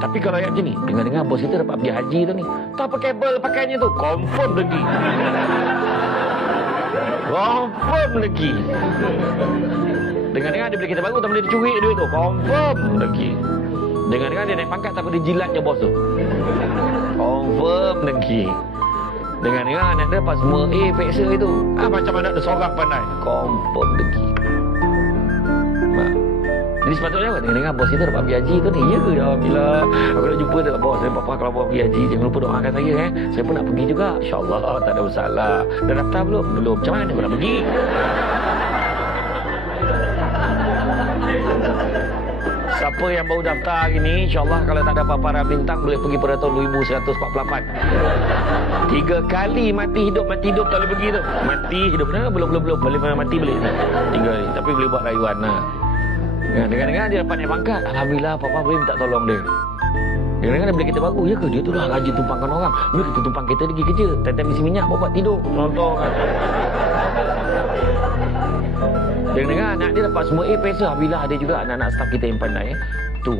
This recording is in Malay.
Tapi kalau macam ni, dengar-dengar bos kita dapat pergi haji tu ni. Tak apa kabel pakainya tu, confirm lagi. Confirm lagi. Dengar-dengar dia beli kereta baru tak boleh dicuri duit tu. Confirm lagi. Dengar-dengar dia naik pangkat tak boleh jilat je bos tu. Confirm lagi. Dengar-dengar anak dia dapat semua A peksa itu. Ah, macam anak dia seorang pandai. Confirm lagi. Jadi sepatutnya apa? Dengar-dengar bos kita dapat haji tu ni. Ya ke? Alhamdulillah. Aku nak jumpa tak bos. Saya papa kalau pergi haji. Jangan lupa doakan saya eh. Saya pun nak pergi juga. InsyaAllah tak ada masalah. Dah daftar belum? Belum. Macam mana aku nak pergi? Siapa yang baru daftar hari ni, insyaAllah kalau tak ada paparan bintang, boleh pergi pada tahun 2148. Tiga kali mati hidup, mati hidup tak boleh pergi tu. Mati hidup. Nah, belum, belum, belum. Boleh mati boleh. Tiga kali. Tapi boleh buat rayuan. Nah. Ya, dengar-dengar dia dapat naik pangkat. Alhamdulillah, papa boleh minta tolong dia. Dengar-dengar dia beli kereta baru. Ya ke? Dia tu dah rajin tumpangkan orang. Dia kita tumpang kereta pergi kerja. Time-time isi minyak, buat tidur. Contoh kan. Dengar-dengar anak dia dapat semua A pesa. Alhamdulillah ada juga anak-anak staff kita yang pandai. Eh. Tu.